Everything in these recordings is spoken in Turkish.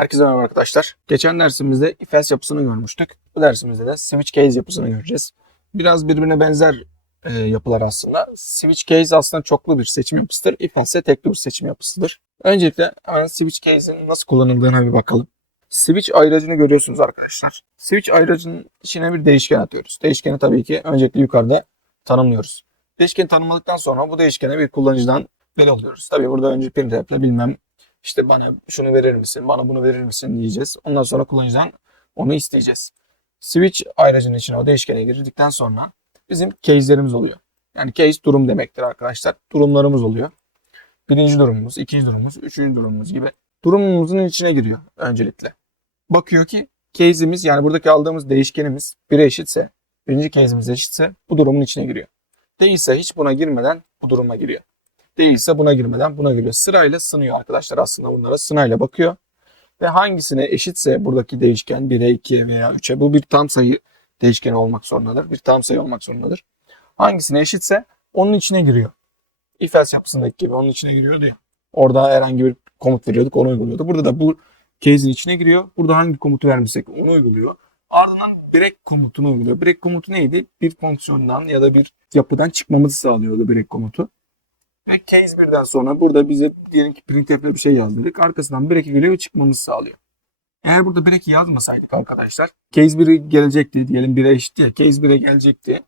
Herkese merhaba arkadaşlar. Geçen dersimizde ifels yapısını görmüştük. Bu dersimizde de switch case yapısını göreceğiz. Biraz birbirine benzer e, yapılar aslında. Switch case aslında çoklu bir seçim yapısıdır. Ifels ise tekli bir seçim yapısıdır. Öncelikle hemen switch case'in nasıl kullanıldığına bir bakalım. Switch ayracını görüyorsunuz arkadaşlar. Switch ayracının içine bir değişken atıyoruz. Değişkeni tabii ki öncelikle yukarıda tanımlıyoruz. Değişkeni tanımladıktan sonra bu değişkene bir kullanıcıdan veri alıyoruz. Tabii burada önce printf'le bilmem işte bana şunu verir misin, bana bunu verir misin diyeceğiz. Ondan sonra kullanıcıdan onu isteyeceğiz. Switch ayracının içine o değişkene girdikten sonra bizim case'lerimiz oluyor. Yani case durum demektir arkadaşlar. Durumlarımız oluyor. Birinci durumumuz, ikinci durumumuz, üçüncü durumumuz gibi durumumuzun içine giriyor öncelikle. Bakıyor ki case'imiz yani buradaki aldığımız değişkenimiz 1'e eşitse, birinci case'imiz eşitse bu durumun içine giriyor. Değilse hiç buna girmeden bu duruma giriyor. Değilse buna girmeden buna giriyor. Sırayla sınıyor arkadaşlar aslında bunlara sırayla bakıyor. Ve hangisine eşitse buradaki değişken 1'e 2'ye veya 3'e bu bir tam sayı değişkeni olmak zorundadır. Bir tam sayı olmak zorundadır. Hangisine eşitse onun içine giriyor. If else yapısındaki gibi onun içine giriyordu ya. Orada herhangi bir komut veriyorduk onu uyguluyordu. Burada da bu case'in içine giriyor. Burada hangi komutu vermişsek onu uyguluyor. Ardından break komutunu uyguluyor. Break komutu neydi? Bir fonksiyondan ya da bir yapıdan çıkmamızı sağlıyordu break komutu. Ve case 1'den sonra burada bize diyelim ki printf'le bir şey yazdırdık. Arkasından break'i geliyor ve çıkmamızı sağlıyor. Eğer burada break'i yazmasaydık arkadaşlar case 1'e gelecekti diyelim 1'e eşitti case 1'e gelecekti.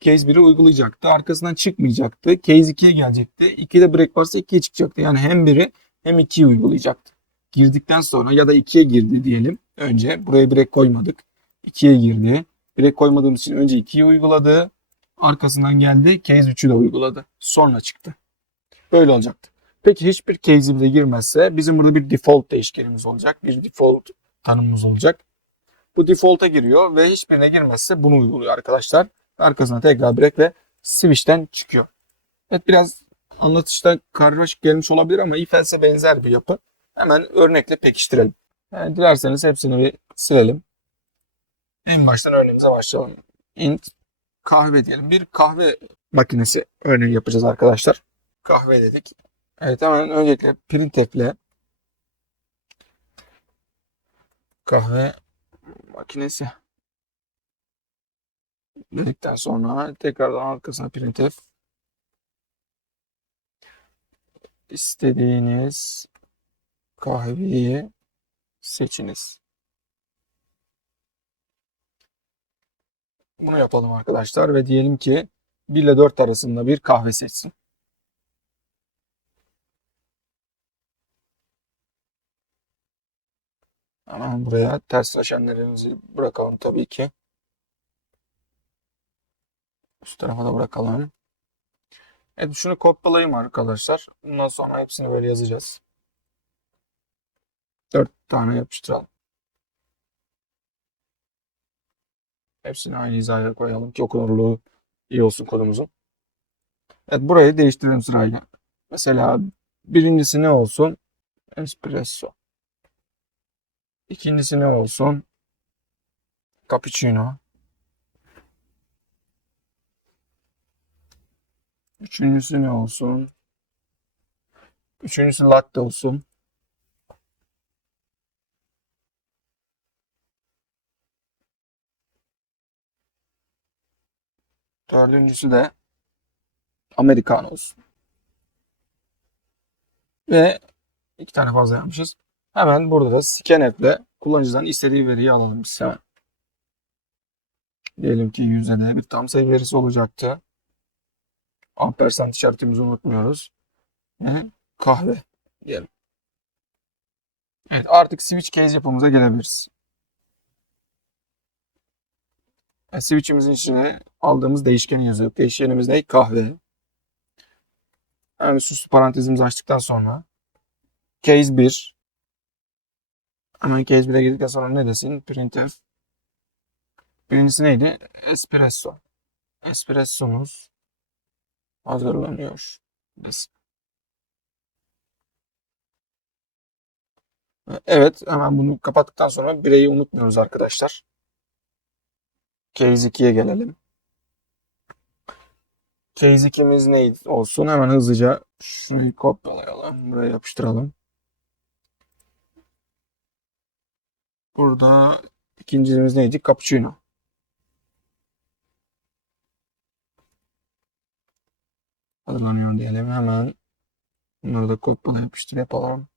Case 1'i uygulayacaktı. Arkasından çıkmayacaktı. Case 2'ye gelecekti. 2'de break varsa 2'ye çıkacaktı. Yani hem 1'i hem 2'yi uygulayacaktı. Girdikten sonra ya da 2'ye girdi diyelim. Önce buraya break koymadık. 2'ye girdi. Break koymadığımız için önce 2'yi uyguladı. Arkasından geldi. Case 3'ü de uyguladı. Sonra çıktı. Böyle olacaktı. Peki hiçbir case'imize girmezse bizim burada bir default değişkenimiz olacak. Bir default tanımımız olacak. Bu default'a giriyor ve hiçbirine girmezse bunu uyguluyor arkadaşlar. Arkasına tekrar break'le switch'ten çıkıyor. Evet biraz anlatışta karmaşık gelmiş olabilir ama if else'e benzer bir yapı. Hemen örnekle pekiştirelim. Yani dilerseniz hepsini bir silelim. En baştan örneğimize başlayalım. int kahve diyelim. Bir kahve makinesi örneği yapacağız arkadaşlar. Kahve dedik. Evet hemen öncelikle printf'le kahve makinesi dedikten sonra tekrardan arkasına printf istediğiniz kahveyi seçiniz. Bunu yapalım arkadaşlar ve diyelim ki 1 ile 4 arasında bir kahve seçsin. Hemen buraya ters raşenlerimizi bırakalım tabii ki. Üst tarafa da bırakalım. Evet şunu kopyalayayım arkadaşlar. Bundan sonra hepsini böyle yazacağız. 4 tane yapıştıralım. Hepsini aynı hizaya koyalım ki okunurluğu iyi olsun kodumuzun. Evet burayı değiştirelim sırayla. Mesela birincisi ne olsun? Espresso. İkincisi ne olsun? Cappuccino. Üçüncüsü ne olsun? Üçüncüsü latte olsun. Dördüncüsü de Americano olsun. Ve iki tane fazla yapmışız. Hemen burada da scanf kullanıcıdan istediği veriyi alalım biz hemen. Diyelim ki yüzde bir tam sayı verisi olacaktı. Ampersand işaretimizi unutmuyoruz. Ve kahve diyelim. Evet artık switch case yapımıza gelebiliriz. E, switch'imizin içine aldığımız değişkeni yazıyor. Değişkenimiz ne? Kahve. Yani süslü parantezimizi açtıktan sonra case 1 Hemen case 1'e girdikten sonra ne desin? Printf. Birincisi neydi? Espresso. Espressomuz hazırlanıyor. Desin. Evet hemen bunu kapattıktan sonra bireyi unutmuyoruz arkadaşlar. Case 2'ye gelelim. Case 2'miz neydi olsun? Hemen hızlıca şunu kopyalayalım. Buraya yapıştıralım. Burada ikincimiz neydi? Cappuccino. Hazırlanıyor diyelim. Hemen bunları da kopyala yapıştır yapalım.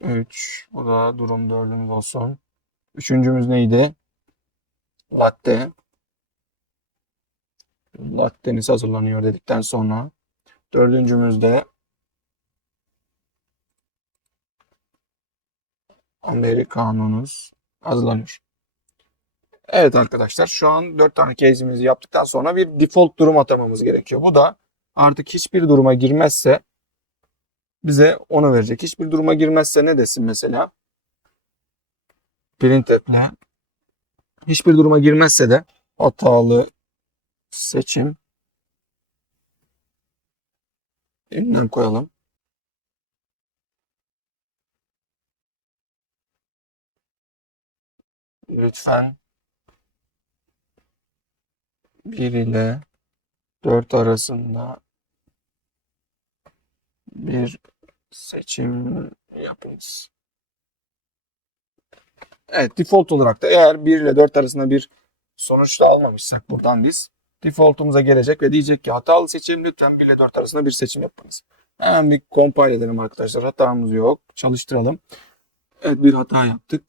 Üç. Bu da durum dördümüz olsun. Üçüncümüz neydi? Latte. Latteniz hazırlanıyor dedikten sonra. Dördüncümüzde Amerikanonuz hazırlanıyor. Evet arkadaşlar şu an 4 tane case'imizi yaptıktan sonra bir default durum atamamız gerekiyor. Bu da artık hiçbir duruma girmezse bize onu verecek. Hiçbir duruma girmezse ne desin mesela? Printf'le hiçbir duruma girmezse de hatalı seçim yeniden koyalım. Lütfen 1 ile 4 arasında bir seçim yapınız. Evet default olarak da eğer 1 ile 4 arasında bir sonuç da almamışsak buradan biz default'umuza gelecek ve diyecek ki hatalı seçim lütfen 1 ile 4 arasında bir seçim yapınız. Hemen bir compile edelim arkadaşlar. Hatamız yok. Çalıştıralım. Evet bir hata yaptık.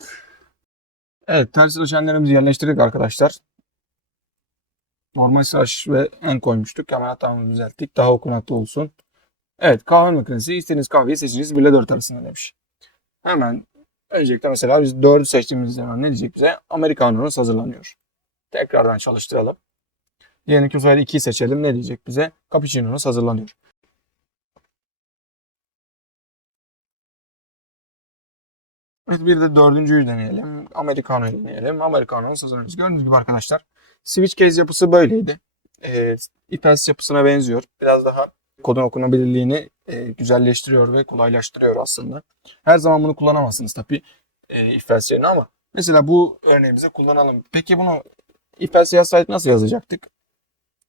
Evet ters bileşenlerimizi yerleştirdik arkadaşlar. Normal slash ve en koymuştuk. Hemen hatamızı düzelttik. Daha okunaklı olsun. Evet kahve makinesi istediğiniz kahveyi seçiniz 1 ile 4 arasında demiş. Hemen öncelikle mesela biz 4'ü seçtiğimiz zaman ne diyecek bize? Americano'nuz hazırlanıyor. Tekrardan çalıştıralım. Diyelim ki bu sefer 2'yi seçelim. Ne diyecek bize? Cappuccino'nuz hazırlanıyor. Evet bir de dördüncüyü deneyelim. Americano'yu deneyelim. Americano'nuz hazırlanıyoruz. Gördüğünüz gibi arkadaşlar switch case yapısı böyleydi. E, IPS yapısına benziyor. Biraz daha kodun okunabilirliğini e, güzelleştiriyor ve kolaylaştırıyor aslında. Her zaman bunu kullanamazsınız tabii e, IPS yerine ama mesela bu örneğimizi kullanalım. Peki bunu IPS yazsaydık nasıl yazacaktık?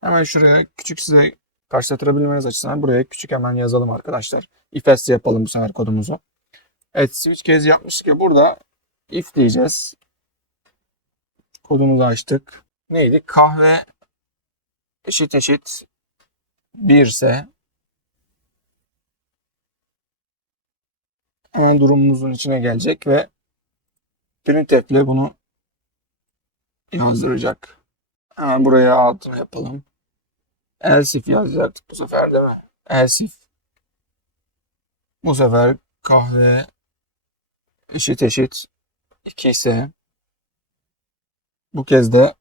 Hemen şuraya küçük size karşılatılabilmeniz açısından buraya küçük hemen yazalım arkadaşlar. IPS yapalım bu sefer kodumuzu. Evet switch case yapmıştık ya burada if diyeceğiz. Kodumuzu açtık. Neydi? Kahve eşit eşit 1 ise hemen durumumuzun içine gelecek ve printf ile bunu yazdıracak. Hemen buraya altına yapalım. Else if yazacaktık bu sefer değil mi? Else if bu sefer kahve eşit eşit 2 ise bu kez de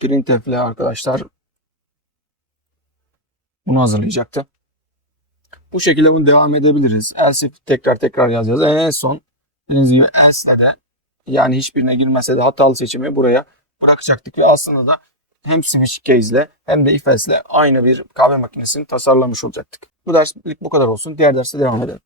printf ile arkadaşlar bunu hazırlayacaktı. Bu şekilde bunu devam edebiliriz. Else if tekrar tekrar yazacağız. En son dediğiniz gibi else ile de yani hiçbirine girmese de hatalı seçimi buraya bırakacaktık ve aslında da hem switch case hem de ifs ile aynı bir kahve makinesini tasarlamış olacaktık. Bu derslik bu kadar olsun. Diğer derste devam edelim.